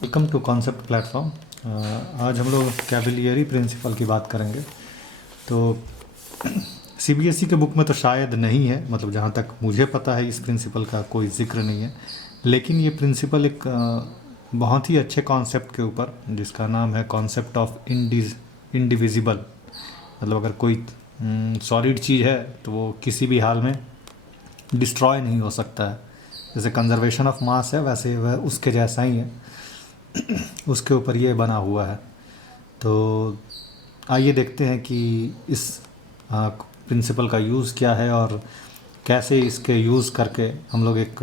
Welcome to concept platform. आज हम लोग कैविलियरी प्रिंसिपल की बात करेंगे। तो सीबीएसई के बुक में तो शायद नहीं है, मतलब जहाँ तक मुझे पता है इस प्रिंसिपल का कोई जिक्र नहीं है। लेकिन ये प्रिंसिपल एक बहुत ही अच्छे कॉन्सेप्ट के ऊपर, जिसका नाम है कॉन्सेप्ट ऑफ इंडिविजिबल। मतलब अगर कोई सॉलिड चीज़ है तो वो किसी भी हाल में डिस्ट्रॉय नहीं हो सकता है। जैसे कंजर्वेशन ऑफ मास है, वैसे वह उसके जैसा ही है, उसके ऊपर ये बना हुआ है। तो आइए देखते हैं कि इस प्रिंसिपल का यूज़ क्या है और कैसे इसके यूज़ करके हम लोग एक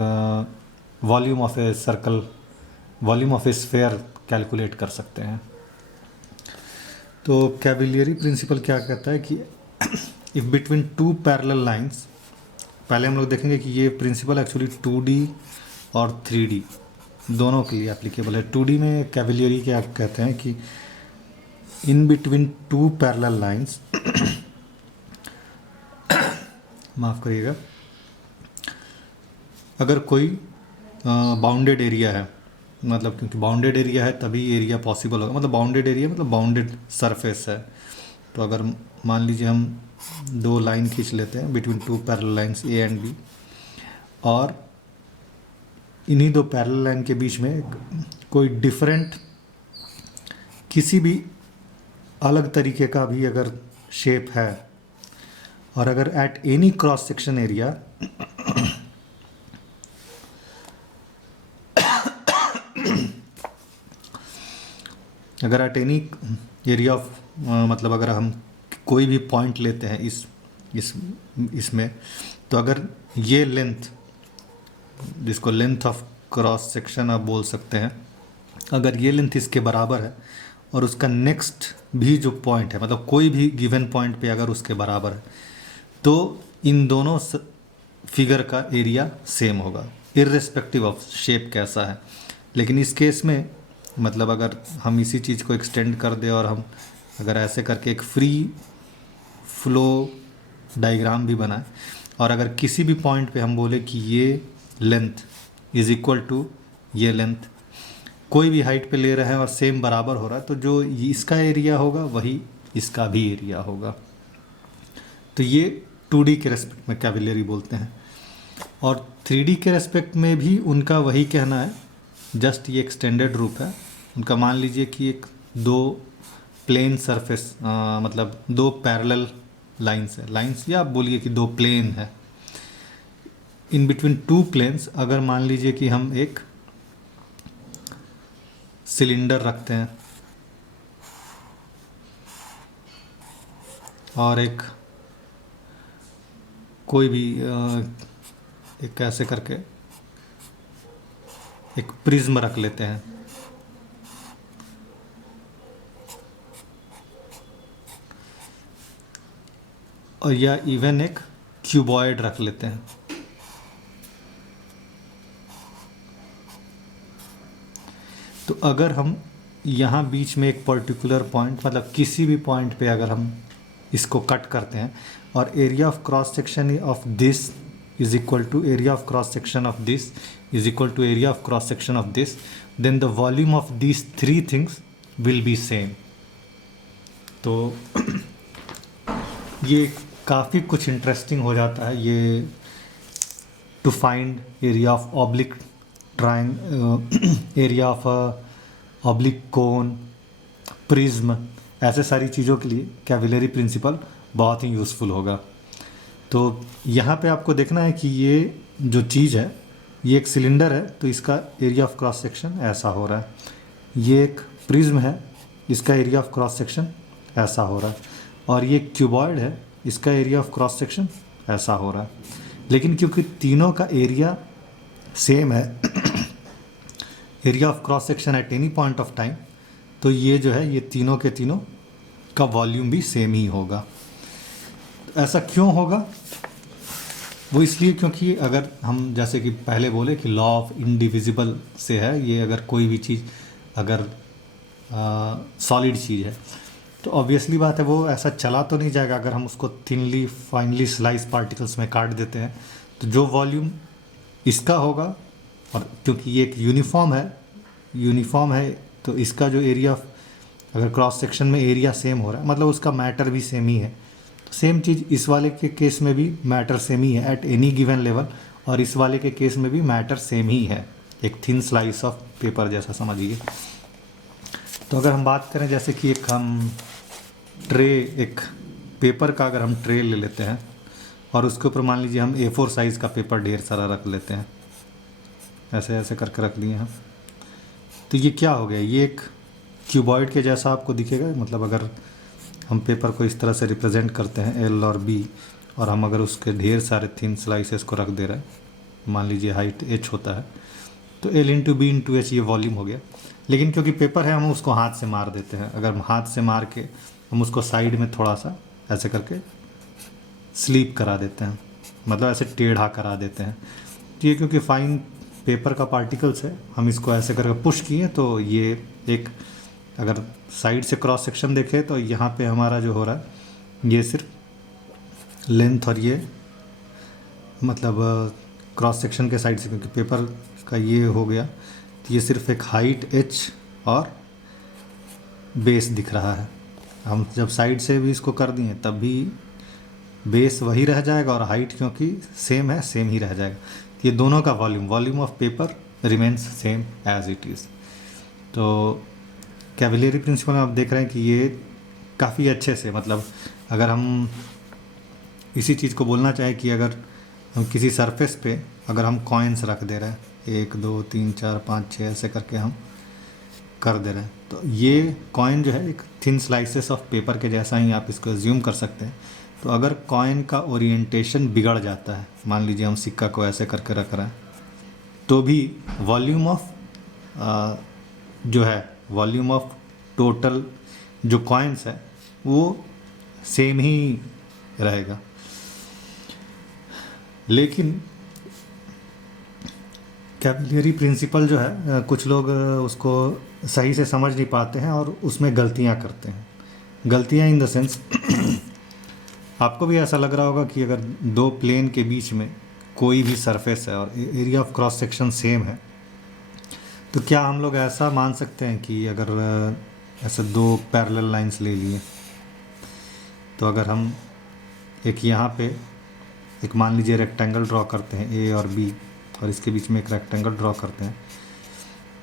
volume of a circle, volume of a sphere calculate कर सकते हैं। तो कैविलियरी प्रिंसिपल क्या कहता है कि if between two parallel lines, पहले हम लोग देखेंगे कि ये प्रिंसिपल एक्चुअली 2D और 3D दोनों के लिए एप्लीकेबल है। 2D में कैविलियरी क्या कहते हैं कि in between two parallel lines, माफ़ करिएगा, अगर कोई बाउंडेड एरिया है, मतलब क्योंकि बाउंडेड एरिया है तभी एरिया पॉसिबल होगा, मतलब बाउंडेड एरिया मतलब बाउंडेड सरफेस है। तो अगर मान लीजिए हम दो लाइन खींच लेते हैं between two parallel lines A and B, और इन्हीं दो पैरेलल लाइन के बीच में कोई डिफरेंट, किसी भी अलग तरीके का भी अगर शेप है, और अगर at any cross section area अगर एट एनी एरिया ऑफ, मतलब अगर हम कोई भी पॉइंट लेते हैं इस इसमें, तो अगर ये लेंथ, जिसको लेंथ ऑफ क्रॉस सेक्शन आप बोल सकते हैं, अगर ये लेंथ इसके बराबर है और उसका नेक्स्ट भी जो पॉइंट है, मतलब कोई भी गिवन पॉइंट पे अगर उसके बराबर है, तो इन दोनों फिगर का एरिया सेम होगा, इर्रेस्पेक्टिव ऑफ शेप कैसा है। लेकिन इस केस में मतलब अगर हम इसी चीज़ को एक्सटेंड कर दें और हम अगर ऐसे करके एक फ्री फ्लो डायग्राम भी बनाएं, और अगर किसी भी पॉइंट पे हम बोले कि ये लेंथ इज़ इक्वल टू ये लेंथ, कोई भी हाइट पे ले रहे हैं और सेम बराबर हो रहा है, तो जो इसका एरिया होगा वही इसका भी एरिया होगा। तो ये 2D के रेस्पेक्ट में कैविलियरी बोलते हैं। और 3D के रेस्पेक्ट में भी उनका वही कहना है, जस्ट ये एक्सटेंडेड रूप है उनका। मान लीजिए कि एक दो प्लेन सरफेस, मतलब दो पैरेलल लाइंस है, लाइंस या आप बोलिए कि दो प्लेन है। इन बिटवीन टू प्लेन्स अगर मान लीजिए कि हम एक सिलेंडर रखते हैं और एक कोई भी एक ऐसे करके एक प्रिज्म रख लेते हैं, और या इवन एक क्यूबॉइड रख लेते हैं, तो अगर हम यहाँ बीच में एक पर्टिकुलर पॉइंट, मतलब किसी भी पॉइंट पे अगर हम इसको कट करते हैं, और area of cross section of this is equal to area of cross section of this is equal to area of cross section of this, then the volume of these three things will be same. तो ये काफ़ी कुछ interesting हो जाता है ये, to find area of oblique area of oblique cone, prism, ऐसे सारी चीज़ों के लिए कैविलियरी प्रिंसिपल बहुत ही यूज़फुल होगा। तो यहाँ पे आपको देखना है कि ये जो चीज़ है, ये एक सिलेंडर है तो इसका एरिया ऑफ क्रॉस सेक्शन ऐसा हो रहा है, ये एक प्रिज्म है इसका एरिया ऑफ क्रॉस सेक्शन ऐसा हो रहा है, और ये क्यूबॉइड है इसका एरिया ऑफ क्रॉस सेक्शन ऐसा हो रहा है। लेकिन क्योंकि तीनों का एरिया सेम है, area of cross section at any point of time, तो ये जो है ये तीनों के तीनों का वॉल्यूम भी सेम ही होगा। ऐसा क्यों होगा? वो इसलिए क्योंकि अगर हम जैसे कि पहले बोले कि लॉ ऑफ इंडिविजिबल से है ये, अगर कोई भी चीज़ अगर सॉलिड चीज़ है तो ऑब्वियसली बात है वो ऐसा चला तो नहीं जाएगा। अगर हम उसको थिनली फाइनली स्लाइस पार्टिकल्स में काट देते हैं तो जो वॉल्यूम इसका होगा, और क्योंकि ये एक यूनिफॉर्म है यूनिफॉर्म है तो इसका जो एरिया, अगर क्रॉस सेक्शन में एरिया सेम हो रहा है मतलब उसका मैटर भी सेम ही है। तो सेम चीज़ इस वाले के केस में भी मैटर सेम ही है एट एनी गिवन लेवल, और इस वाले के केस में भी मैटर सेम ही है, एक थिन स्लाइस ऑफ पेपर जैसा समझिए। तो अगर हम बात करें जैसे कि एक हम ट्रे, एक पेपर का अगर हम ट्रे ले लेते हैं और उसके ऊपर मान लीजिए हम A4 साइज़ का पेपर ढेर सारा रख लेते हैं, ऐसे ऐसे करके रख लिए हैं, तो ये क्या हो गया, ये एक क्यूबॉइड के जैसा आपको दिखेगा। मतलब अगर हम पेपर को इस तरह से रिप्रेजेंट करते हैं L और B, और हम अगर उसके ढेर सारे थिन स्लाइसेस को रख दे रहे हैं, मान लीजिए हाइट h होता है, तो L into B into H ये वॉल्यूम हो गया। लेकिन क्योंकि पेपर है हम उसको हाथ से मार देते हैं, अगर हाथ से मार के हम उसको साइड में थोड़ा सा ऐसे करके स्लीप करा देते हैं, मतलब ऐसे टेढ़ा करा देते हैं, तो ये क्योंकि फाइन पेपर का पार्टिकल्स है, हम इसको ऐसे करके पुश किए तो ये एक, अगर साइड से क्रॉस सेक्शन देखें तो यहाँ पे हमारा जो हो रहा है ये सिर्फ लेंथ, और ये मतलब क्रॉस सेक्शन के साइड से, क्योंकि पेपर का ये हो गया तो ये सिर्फ एक हाइट h और बेस दिख रहा है। हम जब साइड से भी इसको कर दिए तब भी बेस वही रह जाएगा और हाइट क्योंकि सेम है सेम ही रह जाएगा। ये दोनों का volume of paper remains same as it is. तो कैविलियरी प्रिंसिपल में आप देख रहे हैं कि ये काफ़ी अच्छे से, मतलब अगर हम इसी चीज़ को बोलना चाहें कि अगर हम किसी सरफेस पे अगर हम कॉइन्स रख दे रहे हैं 1 2 3 4 5 6 ऐसे करके हम कर दे रहे हैं, तो ये कॉइन जो है एक थिन स्लाइसेस ऑफ पेपर के जैसा ही आप इसको एज्यूम कर सकते हैं। तो अगर कॉइन का ओरिएंटेशन बिगड़ जाता है, मान लीजिए हम सिक्का को ऐसे करके रख रहे हैं, तो भी वॉल्यूम ऑफ जो है वॉल्यूम ऑफ टोटल जो कॉइन्स है वो सेम ही रहेगा। लेकिन कैविलियरी प्रिंसिपल जो है कुछ लोग उसको सही से समझ नहीं पाते हैं और उसमें गलतियां करते हैं। गलतियां इन द सेंस आपको भी ऐसा लग रहा होगा कि अगर दो प्लेन के बीच में कोई भी सरफेस है और area of cross section same है, तो क्या हम लोग ऐसा मान सकते हैं कि अगर ऐसे दो पैरेलल लाइंस ले लिए, तो अगर हम एक यहाँ पे एक मान लीजिए रेक्टेंगल ड्रॉ करते हैं A और B, और इसके बीच में एक रेक्टेंगल ड्रॉ करते हैं,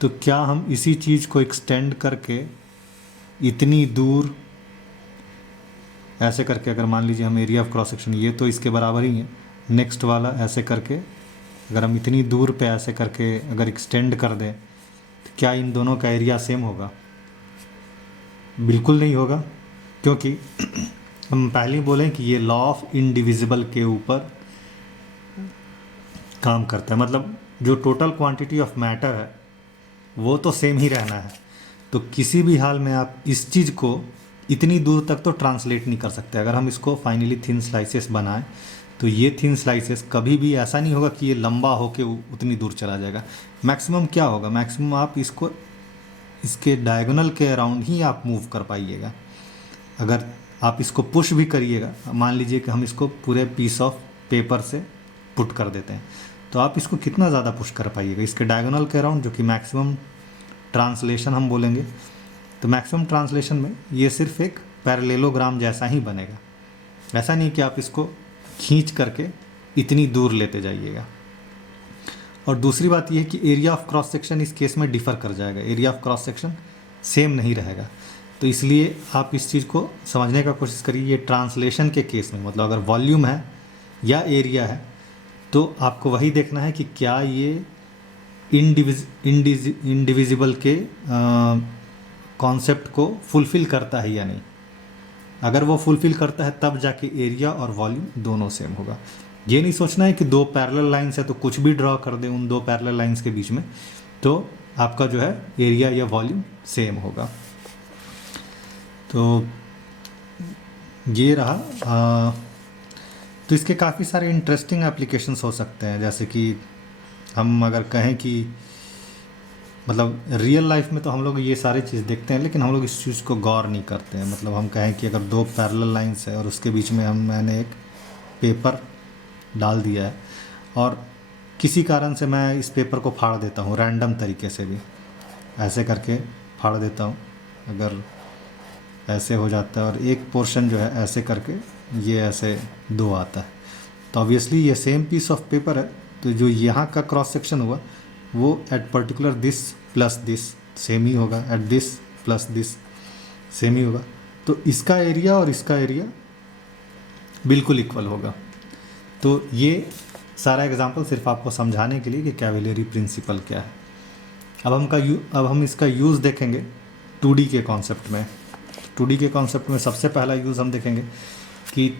तो क्या हम इसी चीज़ को एक्सटेंड करके इतनी दूर ऐसे करके, अगर मान लीजिए हम एरिया ऑफ क्रॉस सेक्शन ये तो इसके बराबर ही है, नेक्स्ट वाला ऐसे करके अगर हम इतनी दूर पे ऐसे करके अगर एक्सटेंड कर दें, तो क्या इन दोनों का एरिया सेम होगा? बिल्कुल नहीं होगा, क्योंकि हम पहले ही बोलें कि ये लॉ ऑफ इनडिविजिबल के ऊपर काम करता है। मतलब जो टोटल क्वांटिटी ऑफ मैटर है वो तो सेम ही रहना है, तो किसी भी हाल में आप इस चीज़ को इतनी दूर तक तो ट्रांसलेट नहीं कर सकते। अगर हम इसको फाइनली थिन स्लाइसेस बनाएं तो ये थिन स्लाइसेस कभी भी ऐसा नहीं होगा कि ये लंबा होके उतनी दूर चला जाएगा। मैक्सिमम क्या होगा, मैक्सिमम आप इसको इसके डायगोनल के अराउंड ही आप मूव कर पाइएगा। अगर आप इसको पुश भी करिएगा, मान लीजिए कि हम इसको पूरे पीस ऑफ पेपर से पुट कर देते हैं, तो आप इसको कितना ज़्यादा पुश कर पाइएगा इसके डायगोनल के अराउंड, जो कि मैक्सिमम ट्रांसलेशन हम बोलेंगे। तो मैक्सिमम ट्रांसलेशन में ये सिर्फ एक पैरेललोग्राम जैसा ही बनेगा, ऐसा नहीं कि आप इसको खींच करके इतनी दूर लेते जाइएगा। और दूसरी बात यह है कि एरिया ऑफ क्रॉस सेक्शन इस केस में डिफ़र कर जाएगा, area of cross section same नहीं रहेगा। तो इसलिए आप इस चीज़ को समझने का कोशिश करिए। ये ट्रांसलेशन के केस में, मतलब अगर वॉल्यूम है या एरिया है, तो आपको वही देखना है कि क्या ये इंडिविजिबल के कॉन्सेप्ट को फुलफ़िल करता है या नहीं। अगर वो फुलफ़िल करता है तब जाके एरिया और वॉल्यूम दोनों सेम होगा। ये नहीं सोचना है कि दो पैरेलल लाइंस है तो कुछ भी ड्रॉ कर दें उन दो पैरेलल लाइंस के बीच में, तो आपका जो है एरिया या वॉल्यूम सेम होगा। तो ये रहा। तो इसके काफ़ी सारे इंटरेस्टिंग एप्लीकेशंस हो सकते हैं, जैसे कि हम अगर कहें कि मतलब रियल लाइफ में तो हम लोग ये सारी चीज़ देखते हैं, लेकिन हम लोग इस चीज़ को गौर नहीं करते हैं। मतलब हम कहें कि अगर दो पैरेलल लाइंस है और उसके बीच में मैंने एक पेपर डाल दिया है और किसी कारण से मैं इस पेपर को फाड़ देता हूँ रैंडम तरीके से भी, ऐसे करके फाड़ देता हूँ, अगर ऐसे हो जाता है, और एक पोर्शन जो है ऐसे करके ये ऐसे 2 आता है, तो ऑब्वियसली ये सेम पीस ऑफ पेपर है, तो जो यहाँ का क्रॉस सेक्शन हुआ वो at particular this plus this same ही होगा, at this plus this same ही होगा, तो इसका एरिया और इसका एरिया बिल्कुल इक्वल होगा। तो ये सारा एग्जांपल सिर्फ आपको समझाने के लिए कि कैविलरी प्रिंसिपल क्या है। अब हम इसका यूज़ देखेंगे 2D के कॉन्सेप्ट में। 2D के कॉन्सेप्ट में सबसे पहला यूज़ हम देखेंगे कि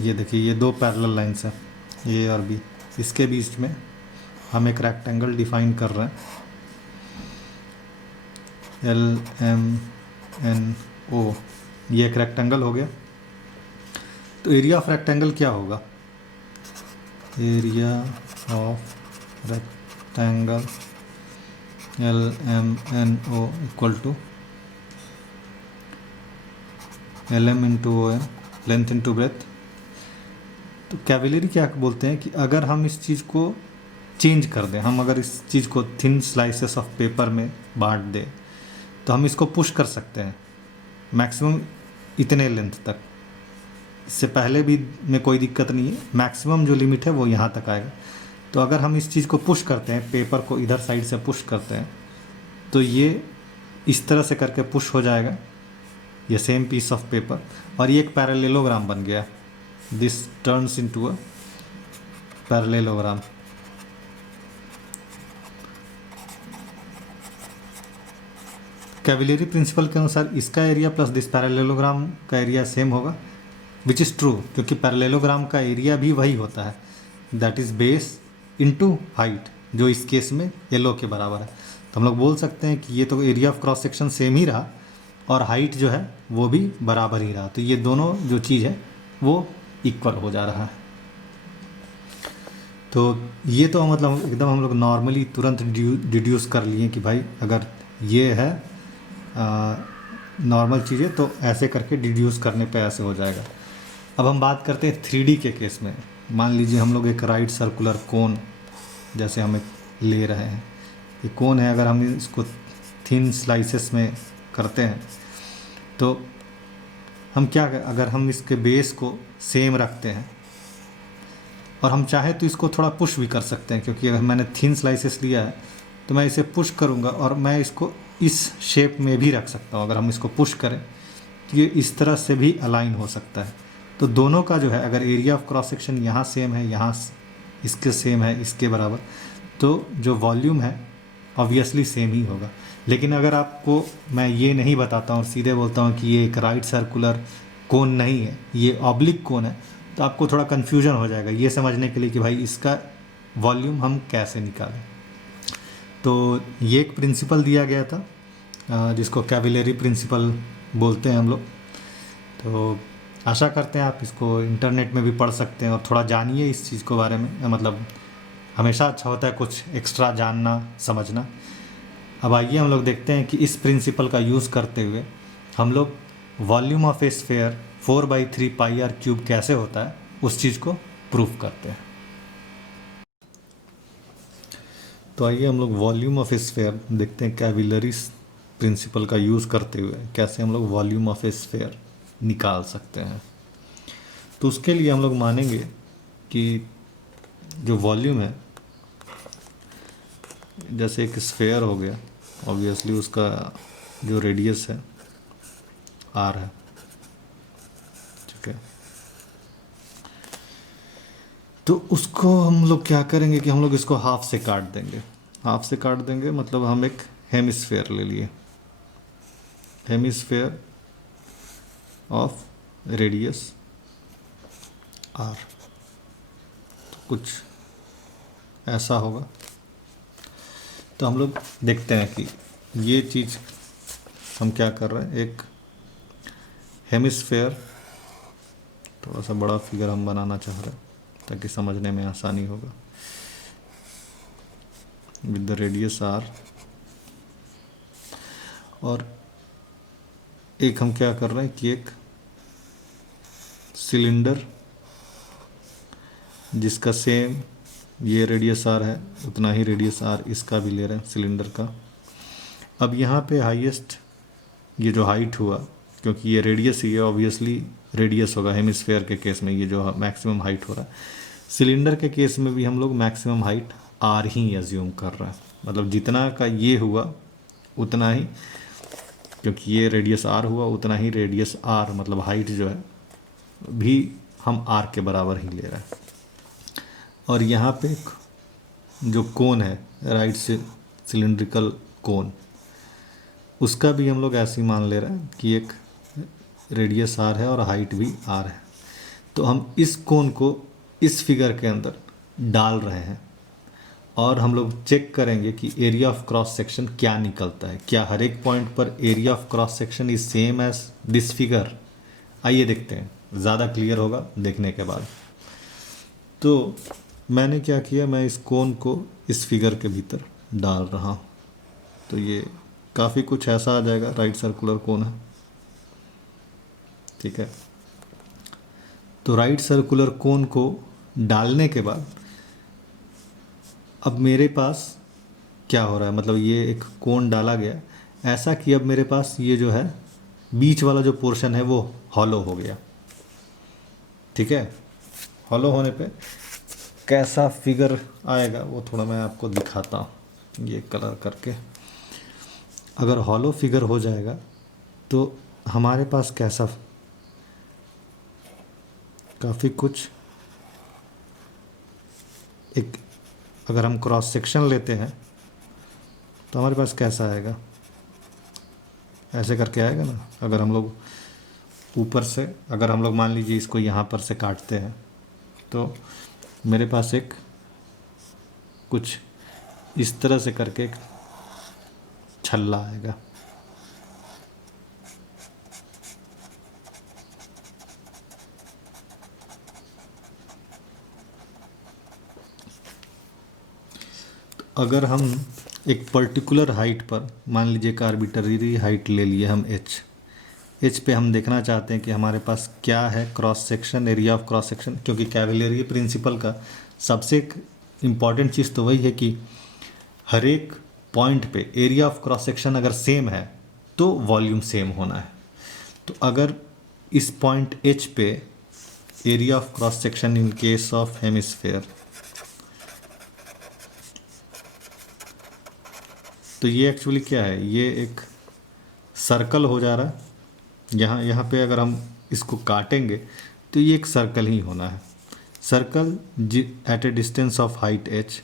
ये देखिए, ये 2 पैरेलल लाइंस हैं ए और बी, इसके बीच में हम एक रेक्टेंगल डिफाइन कर रहे हैं, LMNO, ये एक रेक्टेंगल हो गया। तो एरिया ऑफ रेक्टेंगल क्या होगा? Area of rectangle LMNO equal to LM into OM, length into breadth. तो कैविलरी क्या बोलते हैं कि अगर हम इस चीज़ को चेंज कर दें, हम अगर इस चीज़ को थिन स्लाइसेस ऑफ पेपर में बांट दें, तो हम इसको पुश कर सकते हैं मैक्सिमम इतने लेंथ तक। इससे पहले भी में कोई दिक्कत नहीं है, मैक्सिमम जो लिमिट है वो यहाँ तक आएगा। तो अगर हम इस चीज़ को पुश करते हैं, पेपर को इधर साइड से पुश करते हैं, तो ये इस तरह से करके पुश हो जाएगा, ये सेम पीस ऑफ पेपर, और ये एक पैरेललोग्राम बन गया। This turns into a parallelogram. Cavalieri principle के अनुसार इसका एरिया प्लस दिस पैरेललोग्राम का एरिया सेम होगा, विच इज़ ट्रू, क्योंकि पैरेललोग्राम का एरिया भी वही होता है, that is base into height, जो इस केस में येलो के बराबर है। तो हम लोग बोल सकते हैं कि ये तो area of cross section same ही रहा और हाइट जो है वो भी बराबर ही रहा, तो ये दोनों जो चीज़ है वो इक्वल हो जा रहा है। तो ये तो मतलब एकदम हम लोग नॉर्मली तुरंत डिड्यूस कर लिए कि भाई अगर ये है नॉर्मल चीज़ें तो ऐसे करके डिड्यूस करने पे ऐसे हो जाएगा। अब हम बात करते हैं 3D के केस में। मान लीजिए हम लोग एक राइट सर्कुलर कोन जैसे हम एक ले रहे हैं, ये कोन है, अगर हम इसको थिन स्लाइसेस में करते हैं तो हम क्या, अगर हम इसके बेस को सेम रखते हैं और हम चाहे तो इसको थोड़ा पुश भी कर सकते हैं, क्योंकि अगर मैंने थिन स्लाइसेस लिया है तो मैं इसे पुश करूँगा और मैं इसको इस शेप में भी रख सकता हूँ। अगर हम इसको पुश करें तो ये इस तरह से भी अलाइन हो सकता है। तो दोनों का जो है, अगर एरिया ऑफ क्रॉस सेक्शन यहाँ सेम है, यहाँ इसके सेम है, इसके बराबर, तो जो वॉल्यूम है ऑब्वियसली सेम ही होगा। लेकिन अगर आपको मैं ये नहीं बताता हूँ, सीधे बोलता हूँ कि ये एक राइट सर्कुलर कोन नहीं है, ये ऑब्लिक कोन है, तो आपको थोड़ा कन्फ्यूजन हो जाएगा ये समझने के लिए कि भाई इसका वॉल्यूम हम कैसे निकालें। तो ये एक प्रिंसिपल दिया गया था जिसको कैविलरी प्रिंसिपल बोलते हैं हम लोग। तो आशा करते हैं आप इसको इंटरनेट में भी पढ़ सकते हैं और थोड़ा जानिए इस चीज़ के बारे में, मतलब हमेशा अच्छा होता है कुछ एक्स्ट्रा जानना समझना। अब आइए हम लोग देखते हैं कि इस प्रिंसिपल का यूज़ करते हुए हम लोग volume of a sphere 4/3 pi R cube कैसे होता है उस चीज़ को प्रूफ करते हैं। तो आइए हम लोग वॉल्यूम ऑफ ए स्फेयर देखते हैं कैविलरी प्रिंसिपल का यूज़ करते हुए कैसे हम लोग वॉल्यूम ऑफ ए स्फेयर निकाल सकते हैं। तो उसके लिए हम लोग मानेंगे कि जो वॉल्यूम है, जैसे एक स्फेयर हो गया, ऑब्वियसली उसका जो रेडियस है आर है, ठीक है। तो उसको हम लोग क्या करेंगे कि हम लोग इसको हाफ से काट देंगे। हाफ से काट देंगे मतलब हम एक हेमिस्फेयर ले लिए, हेमिस्फेयर ऑफ रेडियस आर, तो कुछ ऐसा होगा। तो हम लोग देखते हैं कि ये चीज़ हम क्या कर रहे हैं, एक हेमिस्फेयर, थोड़ा सा बड़ा फिगर हम बनाना चाह रहे हैं ताकि समझने में आसानी होगा, विद द रेडियस आर। और एक हम क्या कर रहे हैं कि एक सिलेंडर जिसका सेम ये रेडियस आर है, उतना ही रेडियस आर इसका भी ले रहे हैं सिलेंडर का। अब यहाँ पे हाईएस्ट ये जो हाइट हुआ, क्योंकि ये रेडियस ही है, ऑब्वियसली रेडियस होगा हेमिस्फेयर के केस में, ये जो मैक्सिमम हाइट हो रहा है। सिलेंडर के केस में भी हम लोग मैक्सिमम हाइट आर ही एज्यूम कर रहा है, मतलब जितना का ये हुआ उतना ही, क्योंकि ये रेडियस आर हुआ उतना ही रेडियस आर मतलब हाइट जो है भी हम आर के बराबर ही ले रहे हैं। और यहाँ पे जो कोन है राइट से सिलेंड्रिकल कोन, उसका भी हम लोग ऐसे ही मान ले रहे हैं कि एक रेडियस आर है और हाइट भी आर है। तो हम इस कोन को इस फिगर के अंदर डाल रहे हैं और हम लोग चेक करेंगे कि एरिया ऑफ क्रॉस सेक्शन क्या निकलता है, क्या हर एक पॉइंट पर area of cross section is same as this figure. आइए देखते हैं, ज़्यादा क्लियर होगा देखने के बाद। तो मैंने क्या किया, मैं इस कोन को इस फिगर के भीतर डाल रहा हूँ, तो ये काफ़ी कुछ ऐसा आ जाएगा, राइट सर्कुलर कोन है, ठीक है। तो राइट सर्कुलर कोन को डालने के बाद अब मेरे पास क्या हो रहा है, मतलब ये एक कोन डाला गया ऐसा कि अब मेरे पास ये जो है बीच वाला जो पोर्शन है वो हॉलो हो गया, ठीक है। हॉलो होने पे कैसा फिगर आएगा वो थोड़ा मैं आपको दिखाता हूँ ये कलर करके। अगर हॉलो फिगर हो जाएगा तो हमारे पास कैसा, काफ़ी कुछ एक, अगर हम क्रॉस सेक्शन लेते हैं तो हमारे पास कैसा आएगा, ऐसे करके आएगा ना। अगर हम लोग ऊपर से, अगर हम लोग मान लीजिए इसको यहाँ पर से काटते हैं तो मेरे पास एक कुछ इस तरह से करके एक छल्ला आएगा। तो अगर हम एक पर्टिकुलर हाइट पर, मान लीजिए एक आर्बिट्ररी हाइट ले लिए हम एच पे हम देखना चाहते हैं कि हमारे पास क्या है cross section, area of cross section, क्योंकि कैविलरी प्रिंसिपल का सबसे एक इम्पॉर्टेंट चीज़ तो वही है कि हर एक पॉइंट पे एरिया ऑफ क्रॉस सेक्शन अगर सेम है तो वॉल्यूम सेम होना है। तो अगर इस पॉइंट एच पे area of cross section in case of hemisphere, तो ये एक्चुअली क्या है, ये एक सर्कल हो जा रहा है। यहाँ पे अगर हम इसको काटेंगे तो ये एक सर्कल ही होना है, circle eight A distance of height h।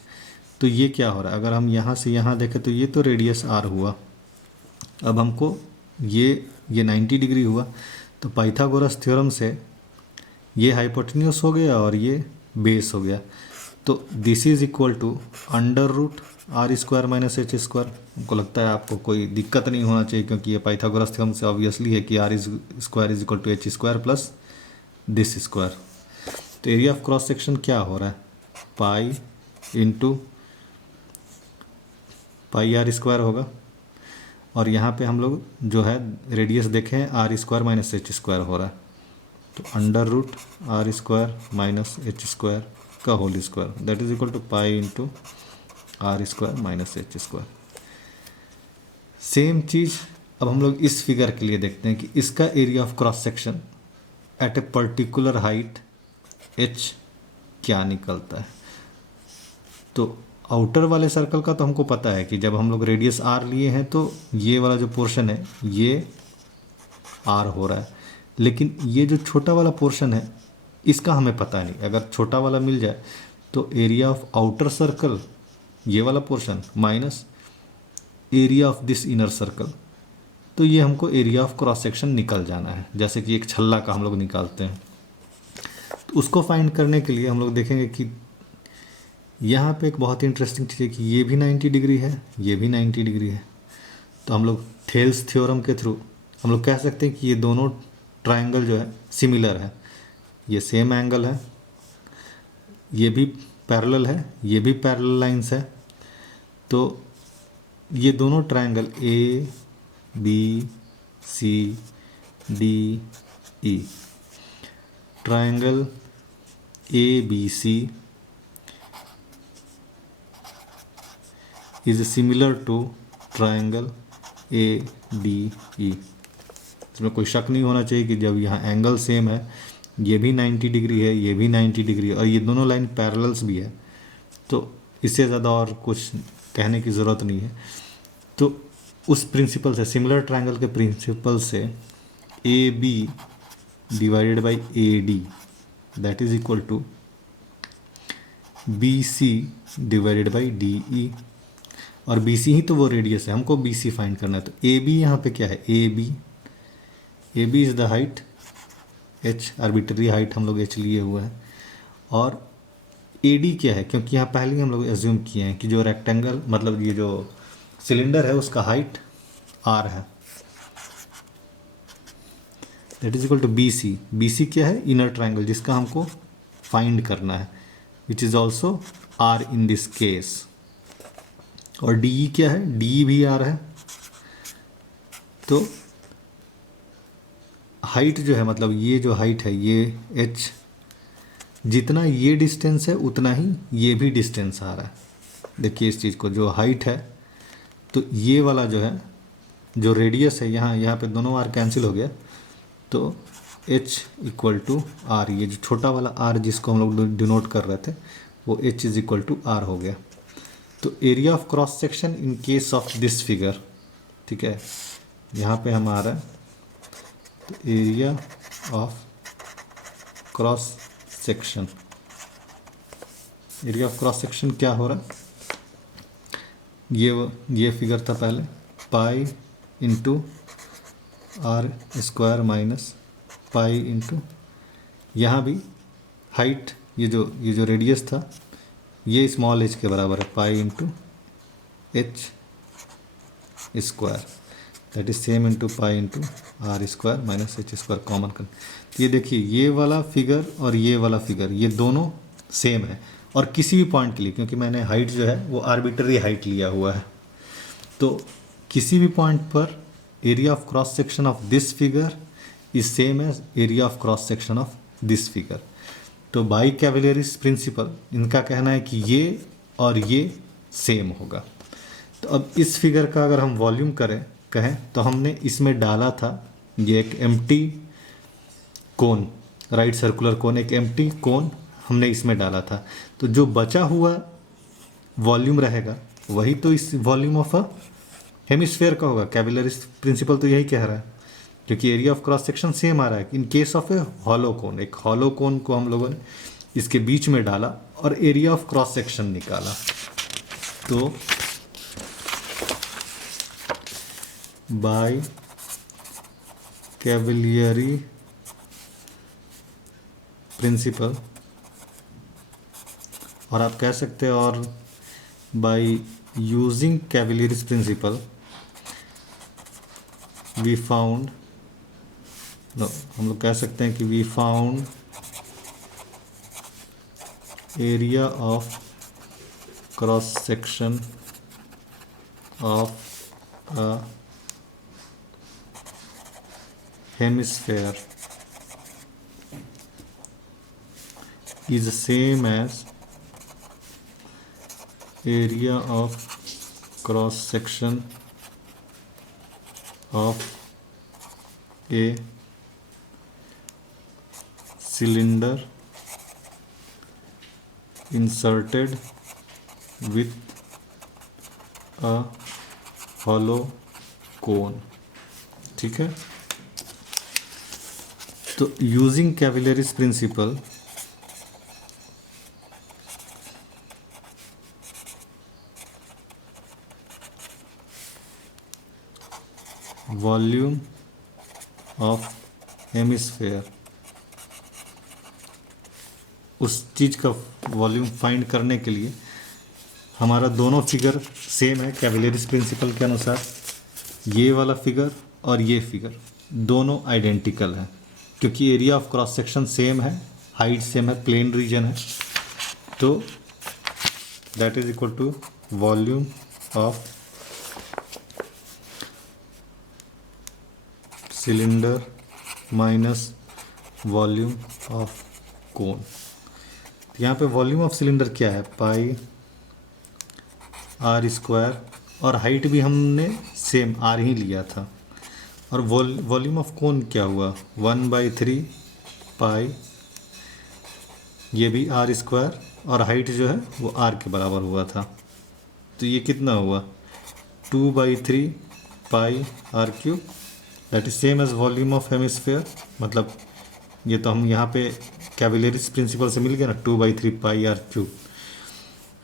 तो ये क्या हो रहा है, अगर हम यहाँ से यहाँ देखें तो ये तो रेडियस r हुआ। अब हमको ये 90 डिग्री हुआ, तो पाइथागोरस थ्योरम से ये हाइपोटेन्यूस हो गया और ये बेस हो गया। तो this is equal to under root R square minus H square. हमको लगता है आपको कोई दिक्कत नहीं होना चाहिए, क्योंकि ये पाइथागोरस थ्योरम से ऑब्वियसली है कि R square is equal to H square plus this square. तो एरिया ऑफ क्रॉस सेक्शन क्या हो रहा है, pi into pi R square होगा, और यहाँ पे हम लोग जो है रेडियस देखें R square minus H square हो रहा है, तो under root R square minus H square का whole square that is equal to pi into R square minus H square. Same चीज़ अब हम लोग इस फिगर के लिए देखते हैं कि इसका area of cross section at a particular height H क्या निकलता है। तो आउटर वाले सर्कल का तो हमको पता है कि जब हम लोग रेडियस आर लिए हैं तो ये वाला जो पोर्शन है ये आर हो रहा है, लेकिन ये जो छोटा वाला पोर्शन है इसका हमें पता नहीं। अगर छोटा वाला मिल जाए तो एरिया ऑफ आउटर सर्कल ये वाला portion minus area of this inner circle, तो ये हमको एरिया ऑफ क्रॉस सेक्शन निकल जाना है, जैसे कि एक छल्ला का हम लोग निकालते हैं। तो उसको फाइंड करने के लिए हम लोग देखेंगे कि यहाँ पे एक बहुत ही इंटरेस्टिंग चीज़ है कि ये भी 90 डिग्री है, ये भी 90 डिग्री है। तो हम लोग थेल्स थ्योरम के थ्रू हम लोग कह सकते हैं कि ये दोनों ट्रायंगल जो है सिमिलर है, ये सेम एंगल है, ये भी पैरेलल है, ये भी पैरेलल लाइंस है। तो ये दोनों triangle A B C D E, triangle A B C is similar to triangle A D E. इसमें कोई शक नहीं होना चाहिए कि जब यहाँ एंगल सेम है, ये भी 90 डिग्री है, ये भी 90 डिग्री है, और ये दोनों लाइन पैरेलल्स भी है, तो इससे ज़्यादा और कुछ कहने की ज़रूरत नहीं है। तो उस प्रिंसिपल से, सिमिलर ट्रायंगल के प्रिंसिपल से, A B divided by A D that is equal to B C divided by D E. और बी सी ही तो वो रेडियस है, हमको बी सी फाइंड करना है। तो ए बी यहाँ पे क्या है, A B is the height, H arbitrary height हम लोग एच लिए हुए हैं। और ए डी क्या है, क्योंकि यहाँ पहले ही हम लोग एज्यूम किए हैं कि जो रेक्टेंगल मतलब ये जो सिलेंडर है उसका हाइट आर है, that is equal to B C. B C क्या है, इनर ट्राइंगल जिसका हमको फाइंड करना है, which is also R in this case. और डी ई क्या है, डी ई भी आर है। तो हाइट जो है, मतलब ये जो हाइट है, ये एच, जितना ये डिस्टेंस है उतना ही ये भी डिस्टेंस आ रहा है। देखिए इस चीज़ को, जो हाइट है, तो ये वाला जो है, जो रेडियस है, यहाँ पे दोनों आर कैंसिल हो गया, तो एच इक्वल टू आर, ये जो छोटा वाला आर जिसको हम लोग डिनोट कर रहे थे, वो H is equal to R हो गया। तो area of cross section in case of this figure, ठीक है, यहाँ पे हम आ रहा है, तो area of cross section, area of cross section क्या हो रहा है, ये फिगर था पहले, pi into R square minus pi into, यहाँ भी हाइट, ये जो रेडियस था, ये स्मॉल एच के बराबर है, pi into H square, that is same into pi into R square minus H square common कर। तो ये देखिए, ये वाला फिगर और ये वाला फिगर, ये दोनों सेम है। और किसी भी पॉइंट के लिए, क्योंकि मैंने हाइट जो है वो आर्बिट्ररी हाइट लिया हुआ है, तो किसी भी पॉइंट पर area of cross section of this figure is same as area of cross section of this figure. तो बाई कैविलियरिस प्रिंसिपल, इनका कहना है कि ये और ये सेम होगा। तो अब इस फिगर का अगर हम वॉल्यूम कहें तो हमने इसमें डाला था, ये एक एम्प्टी कोन, राइट सर्कुलर कोन, एक एम्प्टी कोन हमने इसमें डाला था। तो जो बचा हुआ वॉल्यूम रहेगा वही तो इस वॉल्यूम ऑफ अ हेमिस्फेयर का होगा। कैविलियरिस प्रिंसिपल तो यही कह रहा है, क्योंकि area of cross section same आ रहा है। In case of a hollow cone, एक हॉलो कोन को हम लोगों ने इसके बीच में डाला और एरिया ऑफ क्रॉस सेक्शन निकाला। तो बाय कैविलियरी प्रिंसिपल, और आप कह सकते हैं, और by using Cavalieri's principle we found, हम लोग कह सकते हैं कि we found area of cross section of a hemisphere is the same as area of cross section of a cylinder inserted with a hollow cone। ठीक है, तो using Cavalieri's principle volume of hemisphere, उस चीज़ का volume find करने के लिए हमारा दोनों फिगर सेम है कैविलियरिस प्रिंसिपल के अनुसार। ये वाला फिगर और ये फिगर दोनों आइडेंटिकल है, क्योंकि area of cross section same है, हाइट सेम है, प्लेन रीजन है। तो that is equal to volume of cylinder minus volume of cone. यहाँ पे वॉल्यूम ऑफ सिलेंडर क्या है, पाई आर स्क्वायर, और हाइट भी हमने सेम आर ही लिया था, और वॉल्यूम ऑफ कोन क्या हुआ 1/3 पाई, ये भी आर स्क्वायर, और हाइट जो है वो आर के बराबर हुआ था। तो ये कितना हुआ 2/3 pi R cube, that is same as volume of hemisphere. मतलब ये तो हम यहाँ पे कैविलरीज प्रिंसिपल से मिल गया ना, 2/3 पाई आर क्यूब।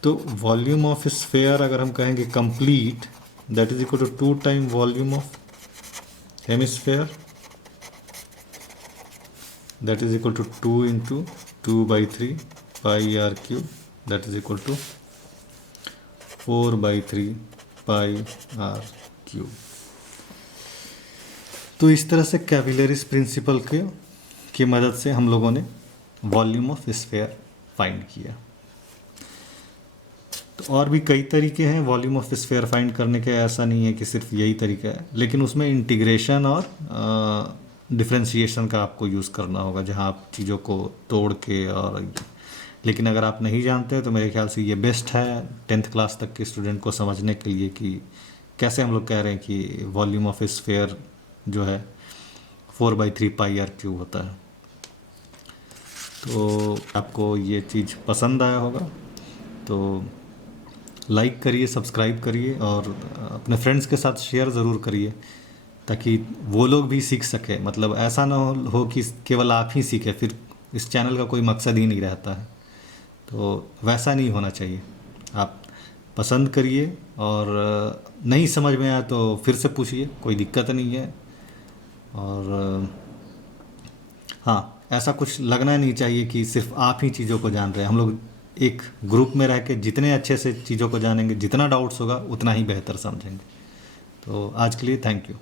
तो वॉल्यूम ऑफ स्फेयर अगर हम कहेंगे complete, that is equal to 2 time volume of hemisphere, that is equal to 2 into 2/3 pi r cube, that is equal to 4/3 pi r cube। तो इस तरह से कैपिलरीज प्रिंसिपल के की मदद से हम लोगों ने वॉल्यूम ऑफ स्फेयर फाइंड किया। तो और भी कई तरीके हैं वॉल्यूम ऑफ स्फेयर फाइंड करने के, ऐसा नहीं है कि सिर्फ यही तरीका है, लेकिन उसमें इंटीग्रेशन और डिफ्रेंशिएशन का आपको यूज़ करना होगा, जहां आप चीज़ों को तोड़ के। और लेकिन अगर आप नहीं जानते तो मेरे ख्याल से ये बेस्ट है 10th क्लास तक के स्टूडेंट को समझने के लिए कि कैसे हम लोग कह रहे हैं कि वॉल्यूम ऑफ स्फेयर जो है 4/3 पाई आर क्यूब होता है। तो आपको ये चीज़ पसंद आया होगा तो लाइक करिए, सब्सक्राइब करिए, और अपने फ्रेंड्स के साथ शेयर ज़रूर करिए, ताकि वो लोग भी सीख सके। मतलब ऐसा ना हो कि केवल आप ही सीखें, फिर इस चैनल का कोई मकसद ही नहीं रहता है। तो वैसा नहीं होना चाहिए। आप पसंद करिए, और नहीं समझ में आया तो फिर से पूछिए, कोई दिक्कत नहीं है। और हाँ, ऐसा कुछ लगना नहीं चाहिए कि सिर्फ आप ही चीज़ों को जान रहे हैं। हम लोग एक ग्रुप में रह के जितने अच्छे से चीज़ों को जानेंगे, जितना डाउट्स होगा उतना ही बेहतर समझेंगे। तो आज के लिए थैंक यू।